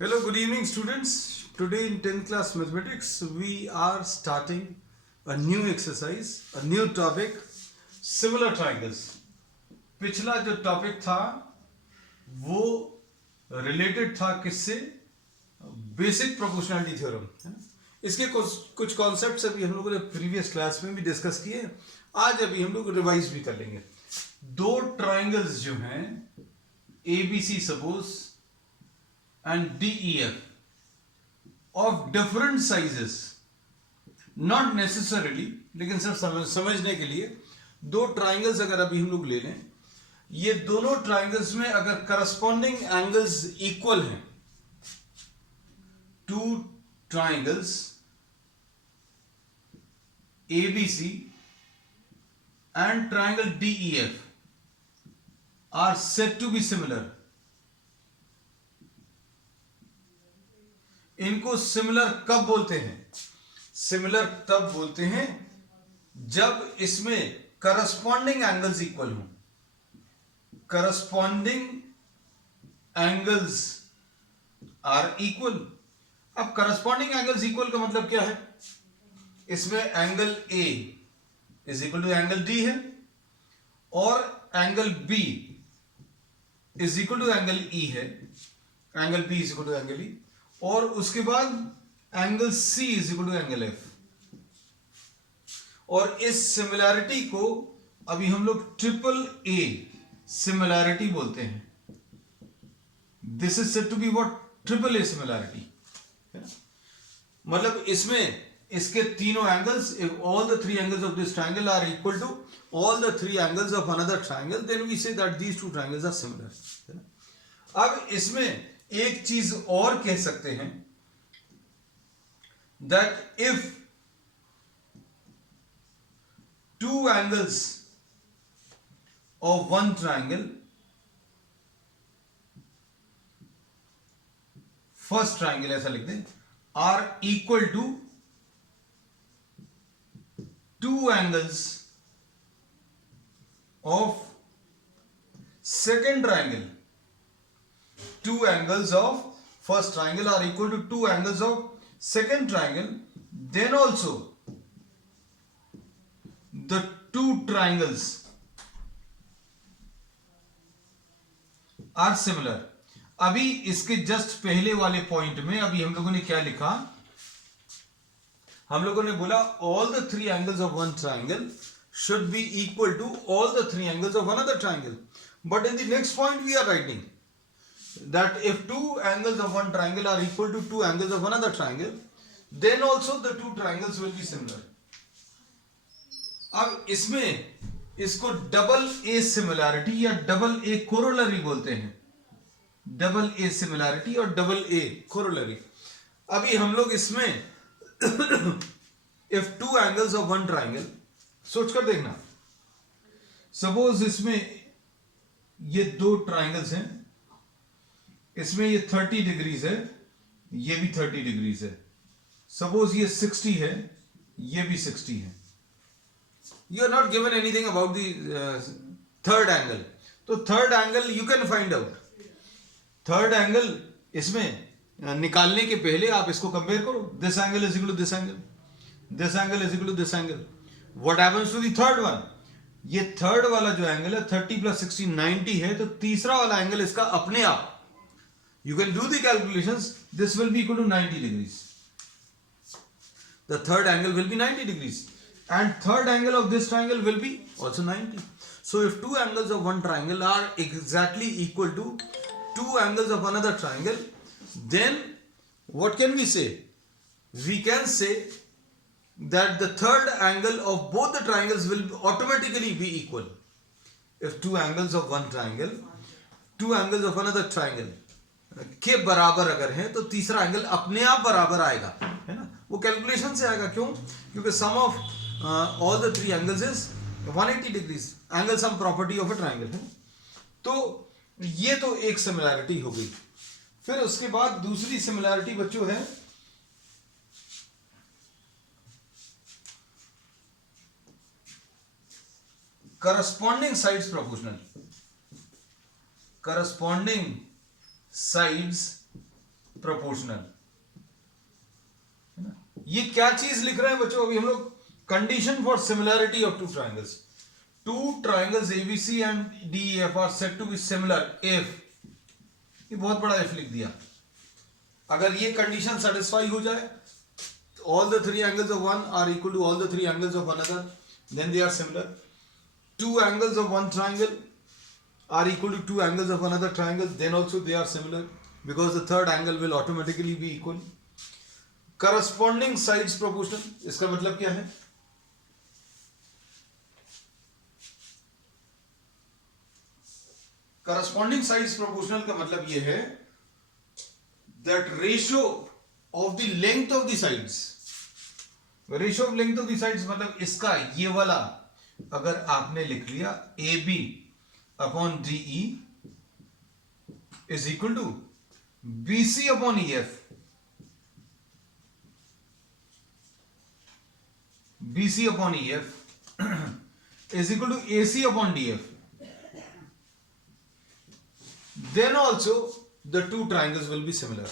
Hello, good evening, students. Today in 10th class mathematics, we are starting a new exercise, a new topic, similar triangles. पिछला जो topic था वो related था किससे? Basic proportionality theorem है ना। इसके कुछ कॉन्सेप्ट्स अभी हम लोगों ने प्रीवियस क्लास में भी डिस्कस किए हैं। आज अभी हम लोग रिवाइज भी कर लेंगे। दो ट्राइंगल्स जो हैं A B C suppose and DEF of different sizes, not necessarily, लेकिन सिर्फ समझने के लिए दो ट्राइंगल्स अगर अभी हम लोग ले लें, ये दोनों ट्राइंगल्स में अगर करस्पॉन्डिंग एंगल्स इक्वल हैं, two triangles ABC and triangle DEF are said to be similar. इनको सिमिलर कब बोलते हैं? सिमिलर तब बोलते हैं जब इसमें करस्पॉन्डिंग एंगल्स इक्वल हो। Corresponding angles are equal. अब करस्पॉन्डिंग एंगल्स इक्वल का मतलब क्या है? इसमें angle A is equal to angle d है और angle B is equal to angle e है। Angle B is equal to angle e और उसके बाद angle C is equal to angle F। और इस सिमिलैरिटी को अभी हम लोग ट्रिपल A सिमिलैरिटी बोलते हैं। This is said to be what? Triple A similarity. मतलब इसमें इसके तीनों angles, if all the three angles of this triangle are equal to all the three angles of another triangle, then we say that these two triangles are similar. अब इसमें एक चीज और कह सकते हैं, that if two angles of one triangle, first triangle ऐसा लिख दें, are equal to two angles of second triangle, two angles of first triangle are equal to two angles of second triangle, then also the two triangles are similar. अभी इसके just पहले वाले point में अभी हम लोगों ने क्या लिखा? हम लोगों ने बोला all the three angles of one triangle should be equal to all the three angles of another triangle. But in the next point we are writing that if two angles of one triangle are equal to two angles of another triangle, then also the two triangles will be similar. अब इसमें इसको double A similarity या double A corollary बोलते हैं। Double A similarity और double A corollary. अभी हम लोग इसमें if two angles of one triangle, सोचकर देखना, सपोज इसमें ये दो ट्राइंगल्स हैं, इसमें ये 30 डिग्रीज है, ये भी 30 डिग्रीज है। सपोज ये 60 है, ये भी 60 है। You are not given anything about the third angle, तो third angle you can find out. Third angle इसमें निकालने के पहले आप इसको कंपेयर करो। This angle is equal to this angle, this angle is equal to this angle. What happens to the third one? ये third वाला जो एंगल है 30 प्लस 60 90 है, तो तीसरा वाला एंगल इसका अपने आप, you can do the calculations, this will be equal to 90 degrees. The third angle will be 90 degrees and third angle of this triangle will be also 90. So if two angles of one triangle are exactly equal to two angles of another triangle, then what can we say? We can say that the third angle of both the triangles will automatically be equal. If two angles of one triangle, two angles of another triangle के बराबर अगर है, तो तीसरा angle अपने आप बराबर आएगा, है ना। वो कैलकुलेशन से आएगा। क्यों? क्योंकि sum of all the three angles is 180 degrees. Angle sum property of a triangle है। तो ये तो एक सिमिलैरिटी हो गई। फिर उसके बाद दूसरी सिमिलैरिटी बच्चों है corresponding sides proportional. Corresponding sides proportional. ये क्या चीज लिख रहे हैं बच्चों? अभी हम लोग condition for similarity of two triangles. Two triangles ABC and DEF are said to be similar if, ये बहुत बड़ा इफ लिख दिया। अगर ये कंडीशन सेटिस्फाई हो जाए, all the three angles of one are equal to all the three angles of another, then they are similar. Two angles of one triangle are equal to two angles of another triangle, then also they are similar, because the third angle will automatically be equal. Corresponding sides proportional, इसका मतलब क्या है? Corresponding sides proportional का मतलब ये है that ratio of the length of the sides, ratio of length of the sides मतलब इसका ये वाला अगर आपने लिख लिया A B upon D E is equal to B C upon E F, B C upon E F is equal to A C upon D F, then also the two triangles will be similar,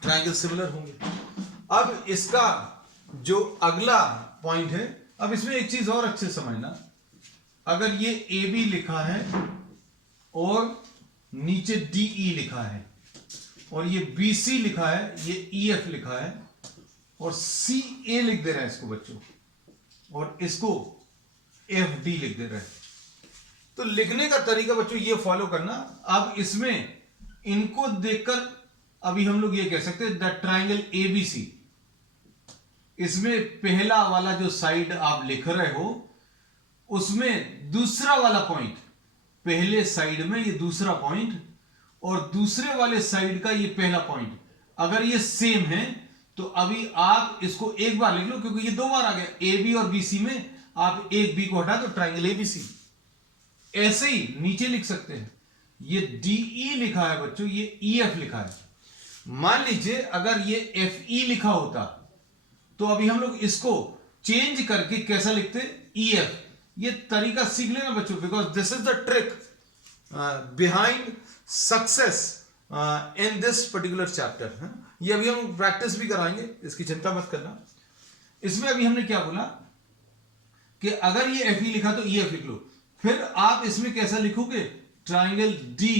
triangle similar होंगे। अब इसका जो अगला point है, अब इसमें एक चीज और अच्छे समझना, अगर ये ए बी लिखा है और नीचे डी ई लिखा है और ये बी सी लिखा है, ये ई एफ लिखा है और सी ए लिख दे रहे हैं इसको बच्चों, और इसको एफ डी लिख दे रहे हैं, तो लिखने का तरीका बच्चों ये फॉलो करना। अब इसमें इनको देखकर अभी हम लोग ये कह सकते हैं the triangle A B C, इसमें पहला वाला जो साइड आप लिख रहे हो उसमें दूसरा वाला पॉइंट, पहले साइड में ये दूसरा पॉइंट और दूसरे वाले साइड का ये पहला पॉइंट अगर ये सेम है तो अभी आप इसको एक बार लिख लो, क्योंकि ये दो बार आ गया ए बी और बी सी में, आप एक बी को हटा तो ट्राइंगल ए बी सी। ऐसे ही नीचे लिख सकते हैं, ये डी ई लिखा है बच्चों, ये ई एफ लिखा है। मान लीजिए अगर ये एफ ई लिखा होता तो अभी हम लोग इसको चेंज करके कैसा लिखते, ई एफ। ये तरीका सीख लेना बच्चों, because this is the trick behind success in this particular chapter. ये अभी हम प्रैक्टिस भी कराएंगे, इसकी चिंता मत करना। इसमें अभी हमने क्या बोला कि अगर ये एफ ई लिखा तो ई एफ लिख लो, फिर आप इसमें कैसा लिखोगे, ट्राइंगल डी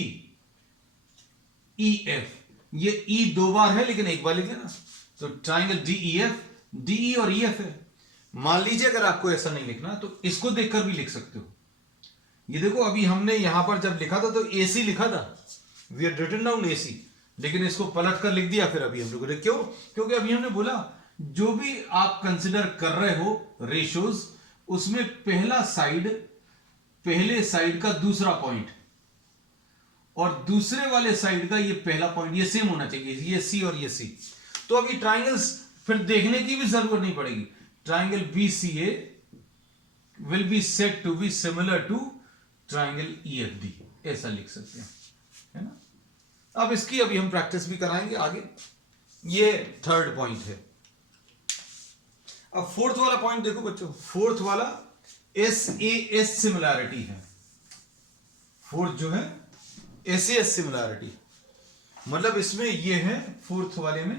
ई एफ। ये ई दो बार है लेकिन एक बार लिख लेना, तो triangle D E F, D E और ई एफ है। मान लीजिए अगर आपको ऐसा नहीं लिखना तो इसको देखकर भी लिख सकते हो। ये देखो अभी हमने यहां पर जब लिखा था तो ए सी लिखा था, वी हैड रिटन डाउन ए सी, लेकिन इसको पलट कर लिख दिया फिर अभी हम लोगों ने। क्यों? क्योंकि अभी हमने बोला जो भी आप कंसिडर कर रहे हो रेशियोज, उसमें पहला साइड, पहले साइड का दूसरा पॉइंट और दूसरे वाले साइड का ये पहला पॉइंट, ये सेम होना चाहिए, ये सी और ये सी। तो अभी ट्राइंगल्स फिर देखने की भी जरूरत नहीं पड़ेगी। Triangle B C A will be said to be similar to triangle E F D, ऐसा लिख सकते हैं, है ना। अब इसकी अभी हम प्रैक्टिस भी कराएंगे आगे। ये थर्ड पॉइंट है। अब फोर्थ वाला पॉइंट देखो बच्चों, फोर्थ वाला एस ए एस सिमिलैरिटी है। फोर्थ जो है एस ए एस सिमिलैरिटी, मतलब इसमें ये है फोर्थ वाले में,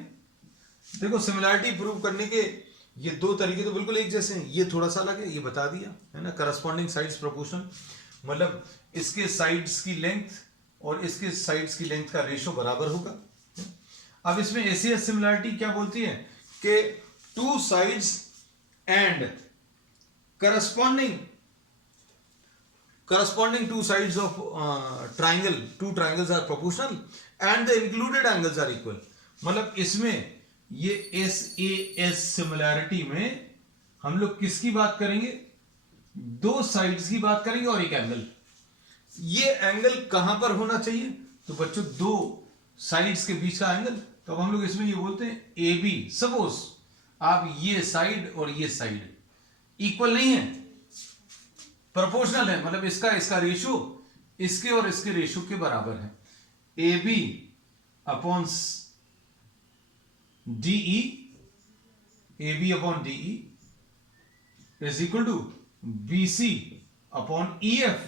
देखो सिमिलैरिटी प्रूव करने के ये दो तरीके तो बिल्कुल एक जैसे हैं, ये थोड़ा सा अलग है, ये बता दिया है ना। करस्पॉन्डिंग साइड्स प्रोपोर्शनल, मतलब इसके साइड्स की लेंथ और इसके साइड्स की लेंथ का रेशो बराबर होगा। अब इसमें एसीएस सिमिलैरिटी क्या बोलती है कि two sides and corresponding two sides of triangle, two triangles are proportional and the included angles are equal। मतलब इसमें ये एस ए एस सिमिलैरिटी में हम लोग किसकी बात करेंगे, दो साइड्स की बात करेंगे और एक एंगल। ये एंगल कहां पर होना चाहिए, तो बच्चों दो साइड्स के बीच का एंगल। तो अब हम लोग इसमें ये बोलते हैं ए बी, सपोज आप ये साइड और ये साइड इक्वल नहीं है, प्रोपोर्शनल है, मतलब इसका इसका रेशो इसके और इसके रेशो के बराबर है। A B upon D E, A B upon D E is equal to B C upon E F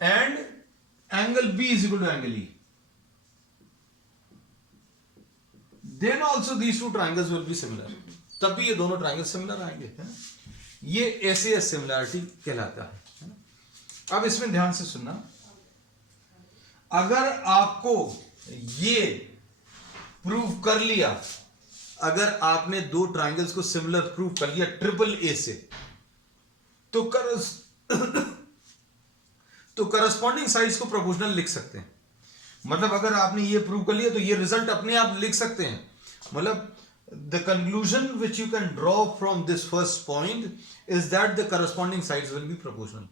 and angle B is equal to angle E. Then also these two triangles will be similar, तब भी ये दोनों triangle similar आएंगे, है ना? ये ऐसे similarity कहलाता है ना? अब इसमें ध्यान से सुनना, अगर आपको ये प्रूव कर लिया, अगर आपने दो ट्राइंगल्स को सिमिलर प्रूव कर लिया ट्रिपल ए से, तो करस्पॉन्डिंग साइड्स को प्रोपोर्शनल लिख सकते हैं। मतलब अगर आपने ये प्रूव कर लिया तो ये रिजल्ट अपने आप लिख सकते हैं। मतलब the conclusion which you can draw from this first point is that the corresponding sides will be proportional,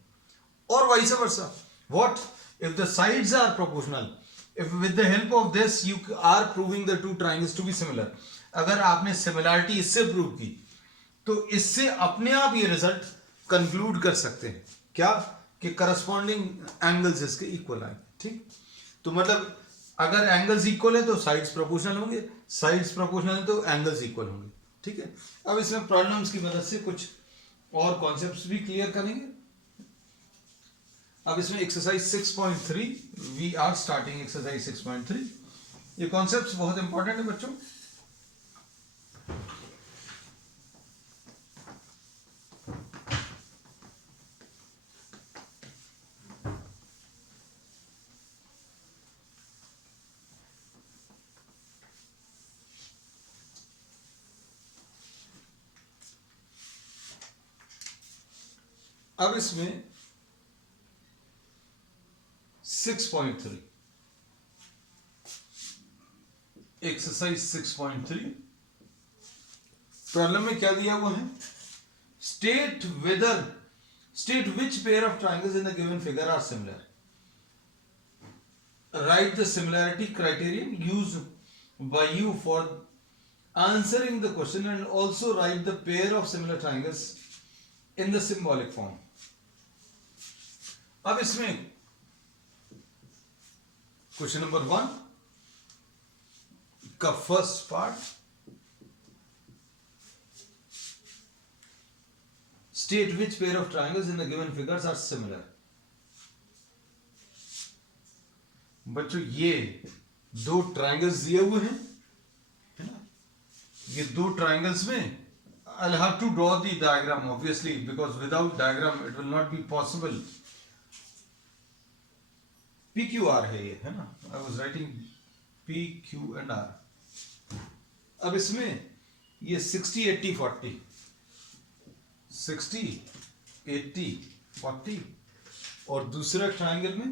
or vice versa. What if the sides are proportional? If with the help of this you are proving the two triangles to be similar, अगर आपने similarity इससे prove की तो इससे अपने आप ये result conclude कर सकते हैं क्या, कि करस्पॉन्डिंग एंगल्स इसके इक्वल आए। ठीक, तो मतलब अगर एंगल्स इक्वल है तो साइड्स प्रोपोर्शनल होंगे, साइड्स प्रोपोर्शनल है तो एंगल्स इक्वल होंगे। ठीक है, अब इसमें प्रॉब्लम्स की मदद से कुछ और कॉन्सेप्ट्स भी क्लियर करेंगे। अब इसमें exercise 6.3 we are starting exercise 6.3। ये कॉन्सेप्ट्स बहुत इंपॉर्टेंट है बच्चों। अब इसमें 6.3 एक्सरसाइज 6.3 प्रॉब्लम में क्या दिया हुआ है, state which pair of triangles in the given figure are similar, write the similarity criterion used by you for answering the question and also write the pair of similar triangles in the symbolic form. अब इसमें question number 1 का first part, state which pair of triangles in the given figures are similar. बच्चों ये दो triangles दिए हुए हैं, है ना? ये दो ट्राइंगल्स में I'll have to draw the diagram obviously because without diagram it will not be possible. PQR है ये, है ना? I was writing PQ and R. अब इसमें ये 60 80 40 60 80 40 और दूसरा ट्राइंगल में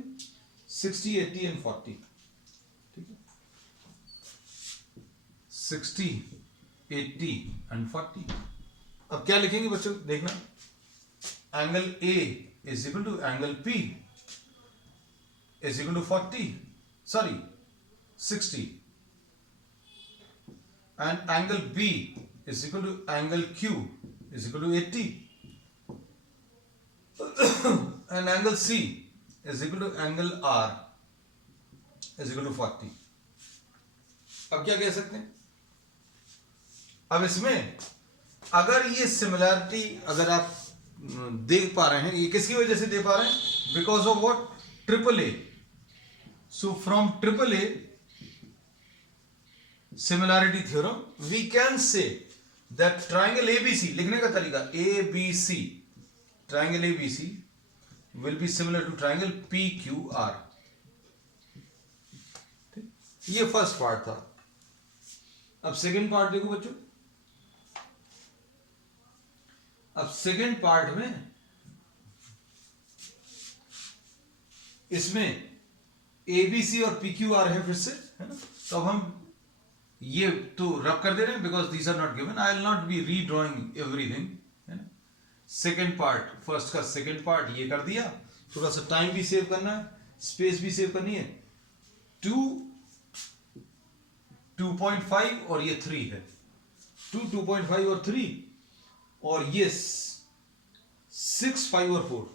60 80 and 40। ठीक है, 60 80 and 40। अब क्या लिखेंगे बच्चों, देखना, angle A is equal to angle P is equal to 60 and angle B is equal to angle Q is equal to 80 and angle C is equal to angle R is equal to 40। अब क्या कह सकते हैं, अब इसमें अगर ये similarity अगर आप देख पा रहे हैं, ये किसकी वजह से देख पा रहे हैं, because of what, triple A. So from triple A similarity theorem we can say that triangle ABC, लिखने का तरीका एबीसी, triangle ABC will be similar to triangle P Q R. ये फर्स्ट पार्ट था। अब सेकेंड पार्ट देखो बच्चों, अब सेकेंड पार्ट में इसमें एबीसी और पीक्यूआर है फिर से, है ना? तो अब हम ये तो रब कर दे रहे हैं because these are not given, I will not be redrawing everything, है ना? सेकेंड पार्ट, फर्स्ट का सेकेंड पार्ट ये कर दिया, थोड़ा सा टाइम भी सेव करना है, स्पेस भी सेव करनी है। 2.5 और ये 3 है, 2.5 और 3 और ये 6 5 और 4,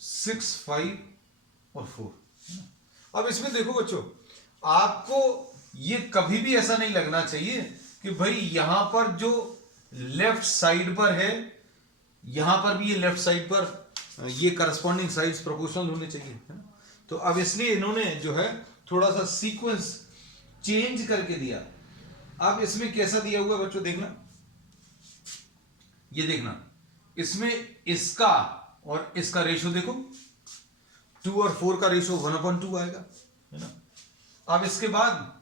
6 5 और 4। अब इसमें देखो बच्चों, आपको ये कभी भी ऐसा नहीं लगना चाहिए कि भाई यहां पर जो लेफ्ट साइड पर है, यहां पर भी ये लेफ्ट साइड पर ये करस्पॉन्डिंग साइड्स प्रोपोर्शनल होने चाहिए, है ना? तो अब इसलिए इन्होंने जो है थोड़ा सा सीक्वेंस चेंज करके दिया अब इसमें कैसा दिया हुआ है बच्चों, देखना, ये देखना, इसमें इसका और इसका रेशो देखो, 2 और 4 का रेशो 1/2 आएगा, है ना। अब इसके बाद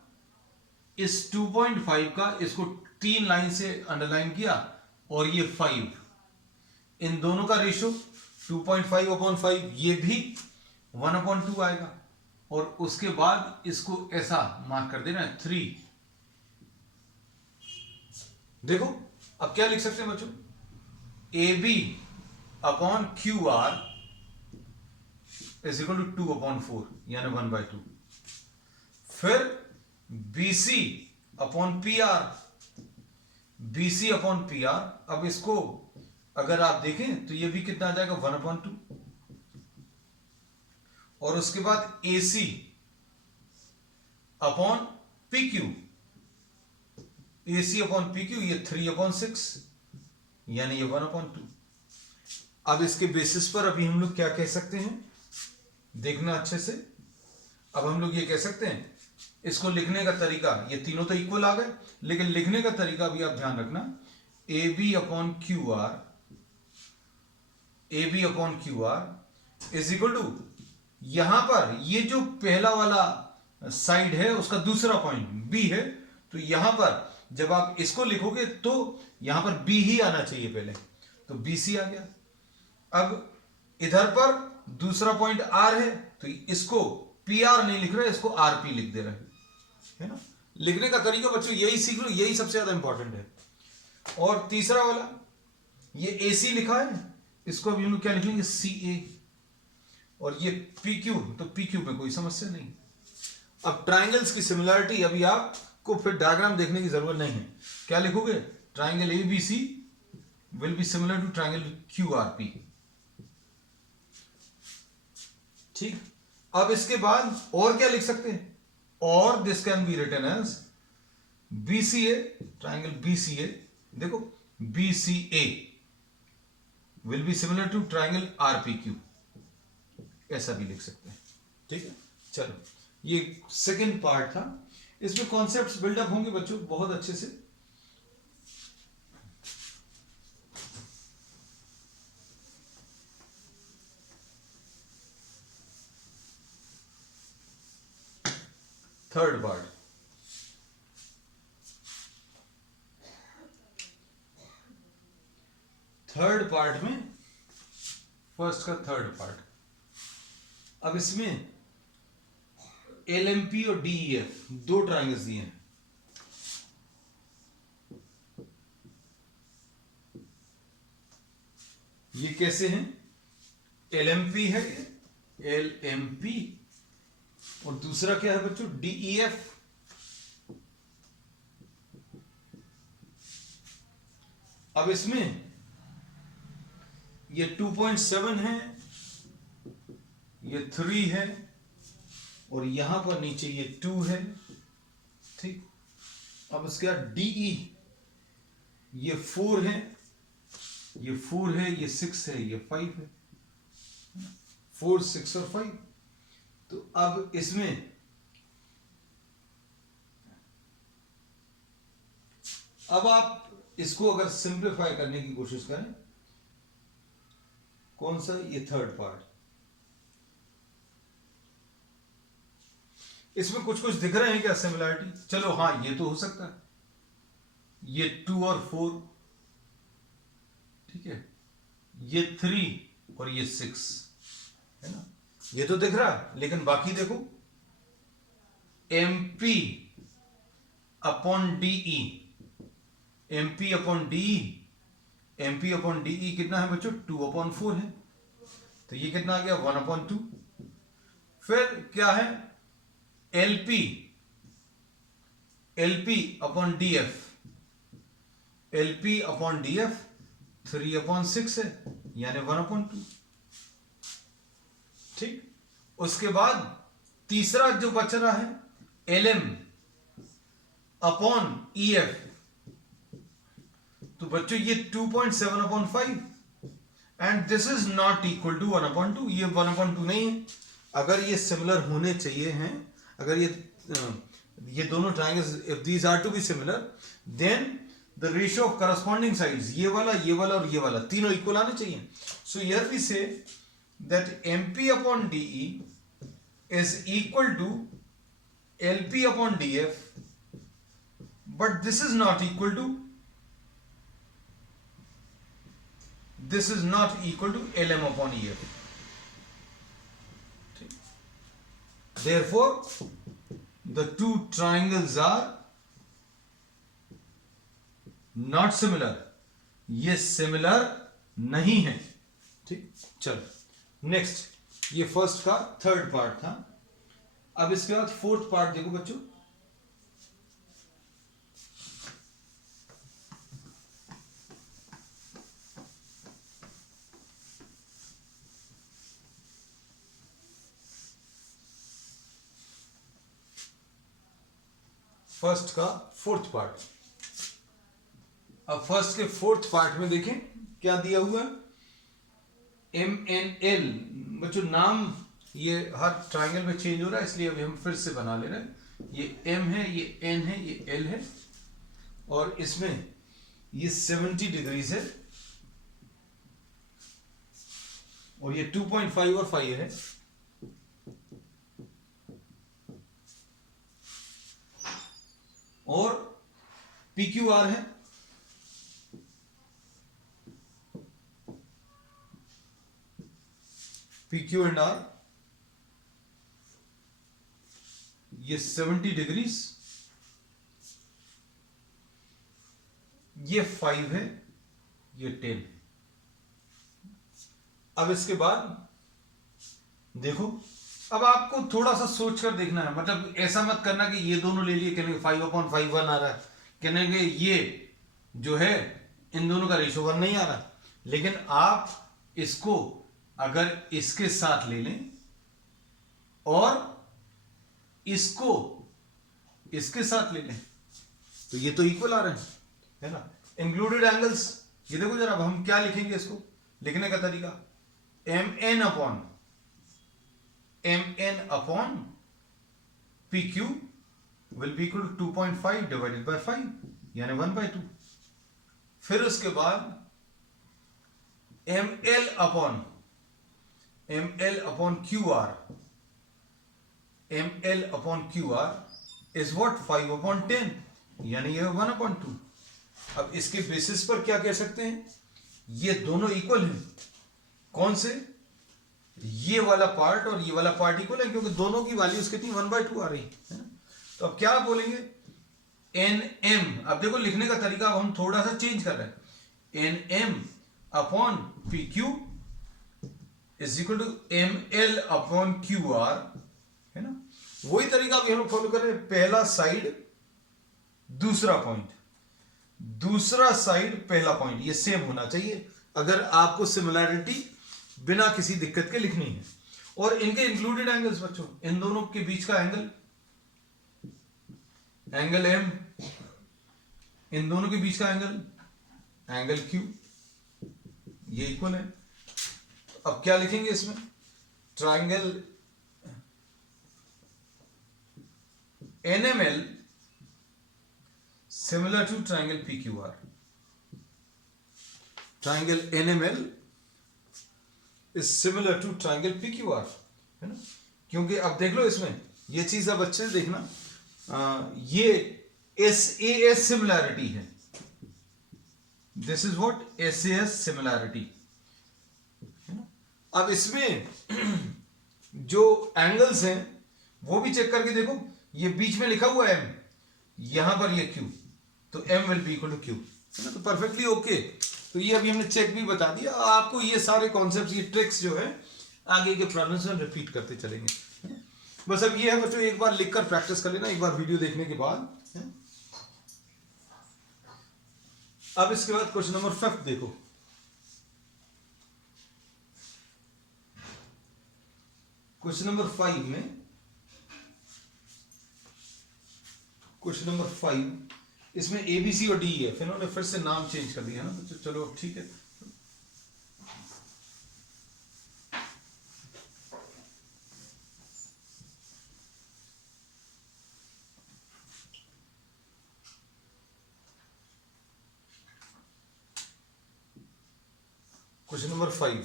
इस 2.5 का इसको 3 लाइन से अंडरलाइन किया, और ये 5, इन दोनों का रेशो 2.5/5, ये भी 1/2 आएगा, और उसके बाद इसको ऐसा मार्क कर देना 3। देखो अब क्या लिख सकते हैं बच्चों, AB/QR इज इक्वल टू 2/4, यानी 1/2। फिर BC/PR, BC/PR, अब इसको अगर आप देखें तो ये भी कितना आ जाएगा, 1/2। और उसके बाद AC/PQ, AC/PQ ये 3/6, यानी ये 1/2। अब इसके बेसिस पर अभी हम लोग क्या कह सकते हैं, देखना अच्छे से। अब हम लोग ये कह सकते हैं, इसको लिखने का तरीका, ये तीनों तो इक्वल आ गए, लेकिन लिखने का तरीका भी आप ध्यान रखना, AB/QR इज इक्वल टू, यहां पर ये जो पहला वाला साइड है उसका दूसरा पॉइंट B है, तो यहां पर जब आप इसको लिखोगे तो यहां पर B ही आना चाहिए पहले, तो BC आ गया। अब इधर पर दूसरा पॉइंट R है, तो इसको PR नहीं लिख रहे, इसको RP लिख दे रहे है ना। लिखने का तरीका बच्चों यही सीख लो, यही सबसे ज्यादा इंपॉर्टेंट है। और तीसरा वाला ये AC लिखा है, इसको अभी हम लोग क्या लिख लेंगे, CA, और ये PQ, तो PQ पे कोई समस्या नहीं। अब ट्राइंगल्स की सिमिलरिटी, अभी आपको फिर डायग्राम देखने की जरूरत नहीं है, क्या लिखोगे, triangle ABC will be similar to triangle QRP। ठीक, अब इसके बाद और क्या लिख सकते हैं, और this can be written as BCA, triangle BCA, देखो BCA will be similar to triangle RPQ, ऐसा भी लिख सकते हैं। ठीक है, चलो ये सेकंड पार्ट था, इसमें कॉन्सेप्ट्स बिल्डअप होंगे बच्चों बहुत अच्छे से। थर्ड पार्ट, थर्ड पार्ट में, फर्स्ट का थर्ड पार्ट, अब इसमें LMP और DEF दो ट्राइंगल्स दिए हैं। ये कैसे हैं, LMP है, LMP, और दूसरा क्या है बच्चों, DEF। अब इसमें ये 2.7 है, ये 3 है, और यहां पर नीचे ये 2 है। ठीक, अब इसके बाद DE, ये 4 है, ये 4 है, ये 6 है, ये 5 है, 4, 6 और 5। तो अब इसमें अब आप इसको अगर सिंप्लीफाई करने की कोशिश करें, कौन सा, ये थर्ड पार्ट, इसमें कुछ कुछ दिख रहे हैं क्या सिमिलरिटी, चलो हाँ ये तो हो सकता है, ये 2 और 4, ठीक है, ये 3 और ये 6 है ना, ये तो दिख रहा है, लेकिन बाकी देखो, MP/DE, MP/DE, MP/DE कितना है बच्चों, 2/4 है, तो ये कितना आ गया, 1/2। फिर क्या है, LP/DF, LP/DF 3/6 है, यानी 1/2। ठीक, उसके बाद तीसरा जो बच रहा है, LM/EF, तो बच्चों ये 2.7/5, and this is not equal to 1/2, ये 1/2 नहीं है। अगर ये सिमिलर होने चाहिए हैं, अगर ये ये दोनों triangles if these are to be similar then the ratio of corresponding sides, ये वाला और ये वाला तीनों इक्वल आने चाहिए. So here we say that MP upon DE is equal to LP upon DF, but this is not equal to LM upon EF. Therefore, the two triangles are not similar. ये similar नहीं है. ठीक, चलो next. ये first का third part था. अब इसके बाद फोर्थ पार्ट देखो बच्चों. फर्स्ट का फोर्थ पार्ट. अब फर्स्ट के फोर्थ पार्ट में देखें क्या दिया हुआ है. MNL. बच्चों नाम ये हर ट्राइंगल में चेंज हो रहा है, इसलिए अभी हम फिर से बना ले रहे हैं. ये M है, ये N है, ये L है, और इसमें ये 70 डिग्रीज है, और ये 2.5 और 5 है. और PQR है. PQ एंड R ये 70 डिग्रीज, ये 5 है, ये 10 है. अब इसके बाद देखो, अब आपको थोड़ा सा सोच कर देखना है. मतलब ऐसा मत करना कि ये दोनों ले लिए, कहने 5/5 1 आ रहा है, कहने के ये जो है इन दोनों का रेशो 1 नहीं आ रहा. लेकिन आप इसको अगर इसके साथ ले लें और इसको इसके साथ ले लें तो ये तो इक्वल आ रहे हैं, है ना. इंक्लूडेड एंगल्स, ये देखो जरा. अब हम क्या लिखेंगे इसको लिखने का तरीका. MN upon PQ will be equal to 2.5 divided by 5, यानी 1/2. फिर उसके बाद ML upon QR. ML upon QR is what 5/10, यानी ये 1/2. अब इसके बेसिस पर क्या कह सकते हैं, ये दोनों इक्वल हैं. कौन से, ये वाला पार्ट और ये वाला पार्ट इक्वल है, क्योंकि दोनों की वैल्यूज कितनी 1/2 आ रही है. तो अब क्या बोलेंगे, NM. अब देखो लिखने का तरीका अब हम थोड़ा सा चेंज कर रहे हैं. NM upon PQ is equal to ML upon QR, है ना. वही तरीका भी हम फॉलो कर रहे हैं. पहला साइड दूसरा पॉइंट, दूसरा साइड पहला पॉइंट, ये सेम होना चाहिए अगर आपको सिमिलैरिटी बिना किसी दिक्कत के लिखनी है. और इनके इंक्लूडेड एंगल्स बच्चों, इन दोनों के बीच का एंगल M, इन दोनों के बीच का एंगल Q, ये इक्वल है. अब क्या लिखेंगे इसमें, triangle NML similar to triangle PQR. Triangle NML is similar to triangle PQR, है ना. क्योंकि अब देख लो इसमें ये चीज अब अच्छे से देखना. ये SAS सिमिलैरिटी है. This is what SAS similarity, है ना. अब इसमें जो एंगल्स हैं वो भी चेक करके देखो. ये बीच में लिखा हुआ है M, यहां पर ये Q, तो M will be equal to Q, है ना. तो परफेक्टली ओके. तो ये अभी हमने चेक भी बता दिया. आपको ये सारे कॉन्सेप्ट्स, ये ट्रिक्स जो है आगे के प्रॉब्लम्स में रिपीट करते चलेंगे. बस अब ये है बच्चों, एक बार लिखकर प्रैक्टिस कर लेना, एक बार वीडियो देखने के बाद. अब इसके बाद क्वेश्चन नंबर 5 देखो. क्वेश्चन नंबर 5 में, क्वेश्चन नंबर 5 इसमें ABC और DEF, इन्होंने फिर से नाम चेंज कर दिया ना. तो चलो ठीक है. Question number 5।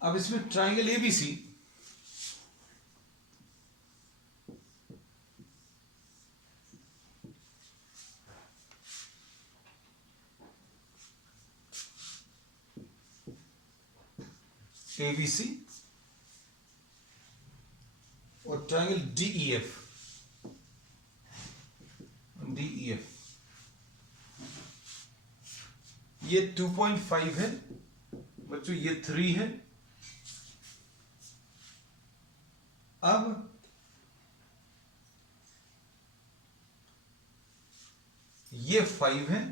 अब इसमें ट्राइंगल एबीसी, एबीसी और ट्राइंगल डीईएफ, डीईएफ ये 2.5 है बच्चों, ये 3 है। अब ये 5 है,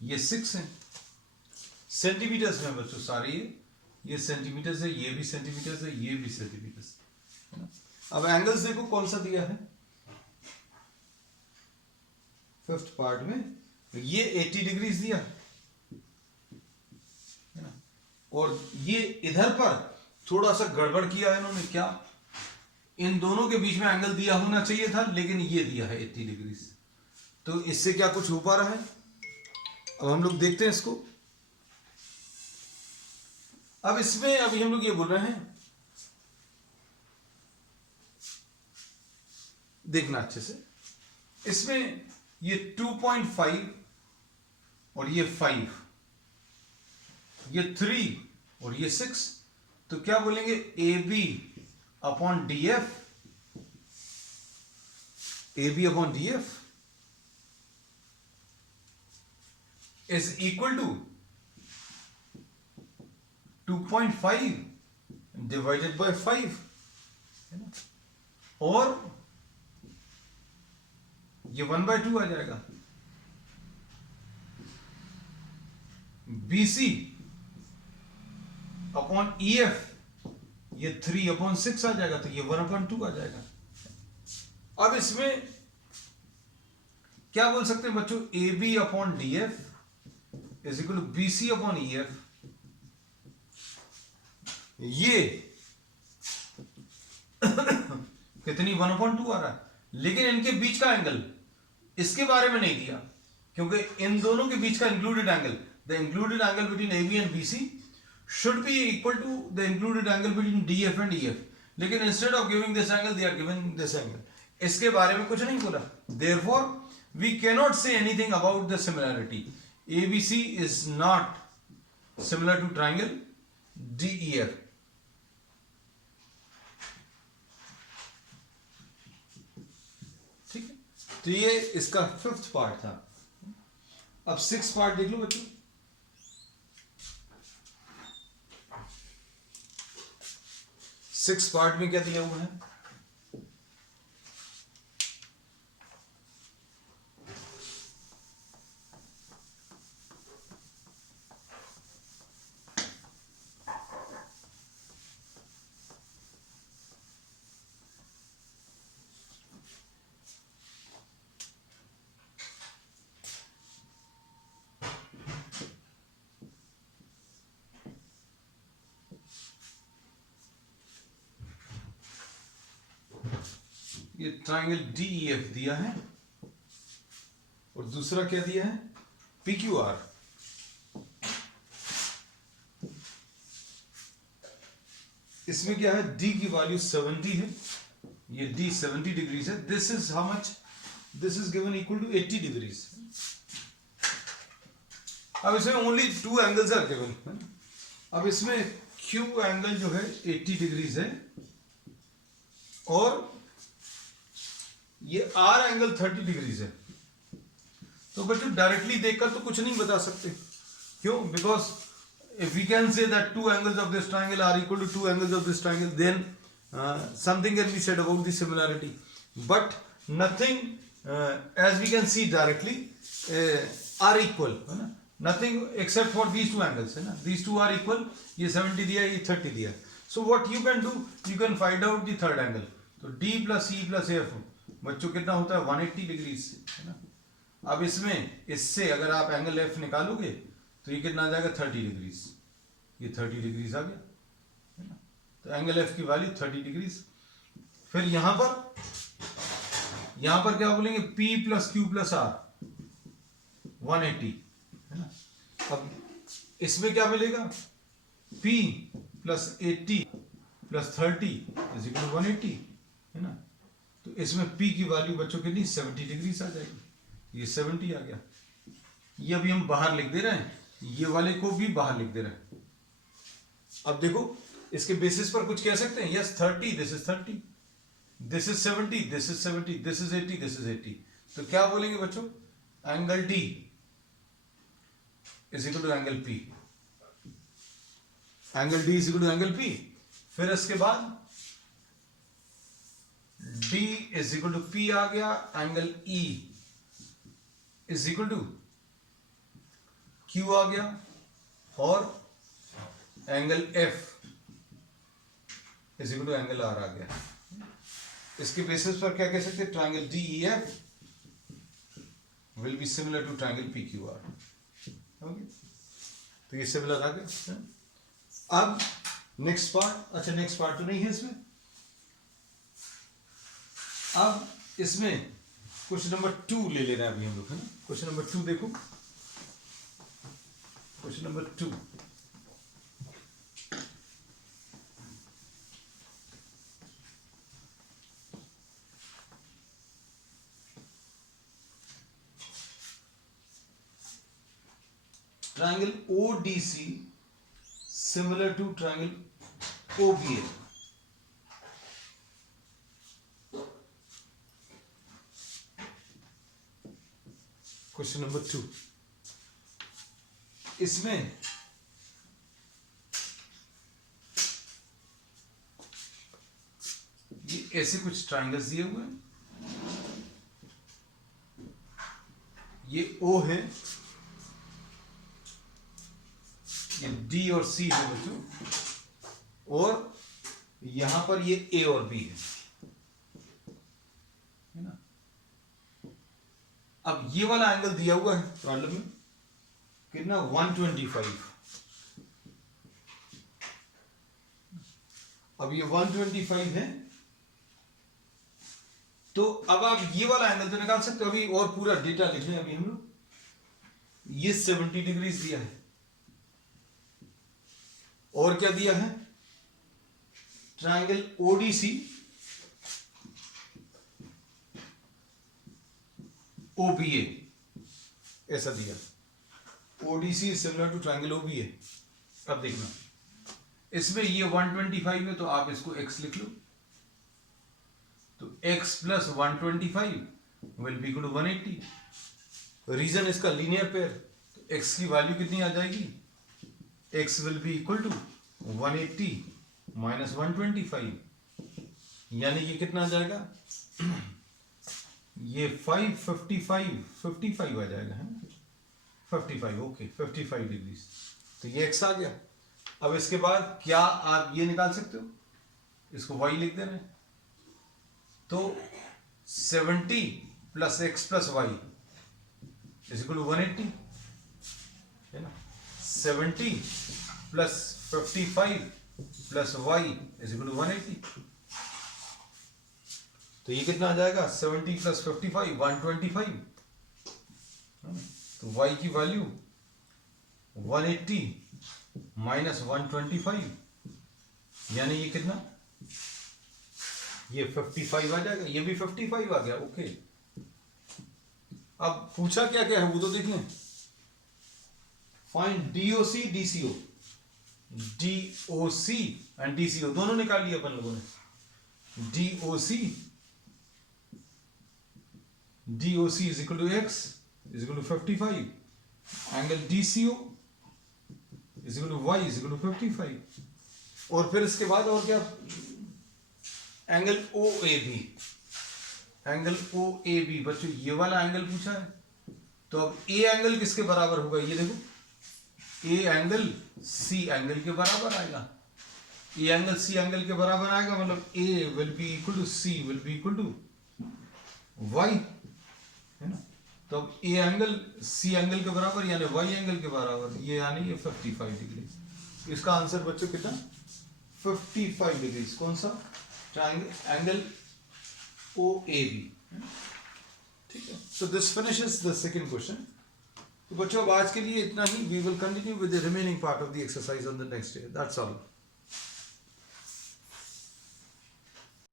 ये 6 है। सेंटीमीटर्स में बच्चों सारे ये सेंटीमीटर्स है, ये भी सेंटीमीटर्स है, ये भी सेंटीमीटर्स है ना। अब एंगल्स देखो कौन सा दिया है फिफ्थ पार्ट में, ये 80 डिग्रीज दिया है ना, और ये इधर पर थोड़ा सा गड़बड़ किया है इन्होंने। क्या, इन दोनों के बीच में एंगल दिया होना चाहिए था, लेकिन ये दिया है 80 डिग्रीज। तो इससे क्या कुछ हो पा रहा है? अब हम लोग देखते हैं इसको। अब इसमें अभी हम लोग ये बोल रहे हैं, देखना अच्छे से, इसमें ये 2.5 और ये 5, ये 3 और ये 6, तो क्या बोलेंगे? A B upon D F, A B upon D F is equal to 2.5 divided by 5 है ना, और ये 1/2 आ जाएगा। BC अपॉन EF ये 3/6 आ जाएगा, तो ये 1/2 आ जाएगा। अब इसमें क्या बोल सकते हैं बच्चों? AB upon DF is equal to BC upon EF। ये कितनी 1/2 आ रहा है, लेकिन इनके बीच का एंगल इसके बारे में नहीं दिया, क्योंकि इन दोनों के बीच का included angle, the included angle between AB and BC should be equal to the included angle between DF and EF, लेकिन instead of giving this angle they are giving this angle। इसके बारे में कुछ नहीं बोला, therefore we cannot say anything about the similarity। ABC is not similar to triangle DEF। ठीक है, तो ये इसका फिफ्थ पार्ट था। अब सिक्स पार्ट देख लो बच्चों। सिक्स पार्ट में क्या दिया हुआ है? ये ट्राइंगल DEF दिया है, और दूसरा क्या दिया है? PQR। इसमें क्या है? D की वैल्यू 70 है, ये D 70 डिग्रीज है। This is how much? This is given equal to 80 degrees. अब इसमें ओनली 2 एंगल्स आर गिवन। अब इसमें Q एंगल जो है 80 डिग्रीज है, और ये R एंगल 30 डिग्रीज है। तो बच्चों डायरेक्टली देखकर तो कुछ नहीं बता सकते, क्यों? Because if we can say that 2 angles of this triangle are equal to 2 angles of this triangle, then something can be said about the similarity, but nothing as we can see directly are equal, है ना? Nothing except for these 2 angles, है ना? These 2 are equal, ये 70 दिया, ये 30 दिया। So what you can do, you can find out the third angle। तो D plus E plus F बच्चों कितना होता है? 180 डिग्रीज, है ना? अब इसमें इससे अगर आप एंगल F निकालोगे तो ये कितना आ जाएगा? 30 डिग्रीज। ये 30 डिग्रीज आ गया, है ना? तो एंगल F की वैल्यू 30 डिग्रीज। फिर यहां पर क्या बोलेंगे? P plus Q plus R 180, है ना? अब इसमें क्या मिलेगा, P plus 80 plus 30 is equal to 180, है ना। तो इसमें P की वैल्यू बच्चों कितनी 70 डिग्री आ जाएगी, ये 70 आ गया। ये अभी हम बाहर लिख दे रहे हैं, ये वाले को भी बाहर लिख दे रहे हैं। अब देखो इसके बेसिस पर कुछ कह सकते हैं, yes 30 this is 30, this is 70 this is 70, this is 80 this is 80। तो क्या बोलेंगे बच्चों, angle D is equal to angle P, angle D is equal to angle P। फिर इसके बाद D is equal to P आ गया, angle E is equal to Q आ गया, और angle F is equal to angle R आ गया। इसके बेसिस पर क्या कह सकते हैं, triangle DEF will be similar to triangle PQR। Okay, तो ये सिमिलर आ गया। अब नेक्स्ट पार्ट, अच्छा नेक्स्ट पार्ट तो नहीं है इसमें। अब इसमें क्वेश्चन नंबर 2 ले ले रहे हैं अभी हम लोग, है ना। क्वेश्चन नंबर 2 देखो, question number 2, triangle ODC similar to triangle OBA। Question number 2, इसमें ये ऐसे कुछ ट्रायंगल्स दिए हुए हैं, ये O है, ये D और C है बच्चों, और यहां पर ये A और B है ना। अब ये वाला एंगल दिया हुआ है प्रॉब्लम में, कितना 125। अब ये 125 है, तो अब आप ये वाला एंगल तो निकाल सकते हो। अभी और पूरा डेटा लिख लें अभी हम लोग, ये 70 डिग्री दिया है, और क्या दिया है, ट्रायंगल ODC OBA ऐसा दिया, ODC similar to triangle OBA। अब देखना इसमें ये 125 है, तो आप इसको x लिख लो, तो x plus 125 will be equal to 180। Reason इसका लीनियर पेयर, तो x की वैल्यू कितनी आ जाएगी, x will be equal to 180 minus 125, यानी ये कितना आ जाएगा, ये 55 आ जाएगा, है ना 55, ओके 55 डिग्री। तो ये x आ गया। अब इसके बाद क्या आप ये निकाल सकते हो, इसको y लिख दे रहे हैं, तो 70 plus x plus y is equal to 180, है ना। 70 plus 55 plus y is equal to 180, तो ये कितना आ जाएगा, 70 प्लस 55 125, तो y की वैल्यू 180 माइनस 125, यानी ये कितना, ये 55 आ जाएगा, ये भी 55 आ गया, ओके। अब पूछा क्या क्या है वो तो देख लें, find DOC DCO, DOC and DCO दोनों निकाल लिया अपन लोगों ने। DOC is equal to x is equal to 55, angle DCO is equal to y is equal to 55, और फिर इसके बाद और क्या, एंगल OAB, एंगल OAB बच्चों ये वाला एंगल पूछा है, तो अब A एंगल किसके बराबर होगा, ये देखो A एंगल C एंगल के बराबर आएगा, A एंगल C एंगल के बराबर आएगा, मतलब A will be equal to C will be equal to Y, है ना। तो अब A एंगल C एंगल के बराबर यानी Y एंगल के बराबर, ये यानी ये 55 डिग्री। इसका आंसर बच्चों कितना, 55 डिग्री। कौन सा, ट्रायंगल एंगल OAB, ठीक है। So this finishes the second question. तो बच्चों अब आज के लिए इतना ही. We will continue with the remaining part of the exercise on the next day. That's all.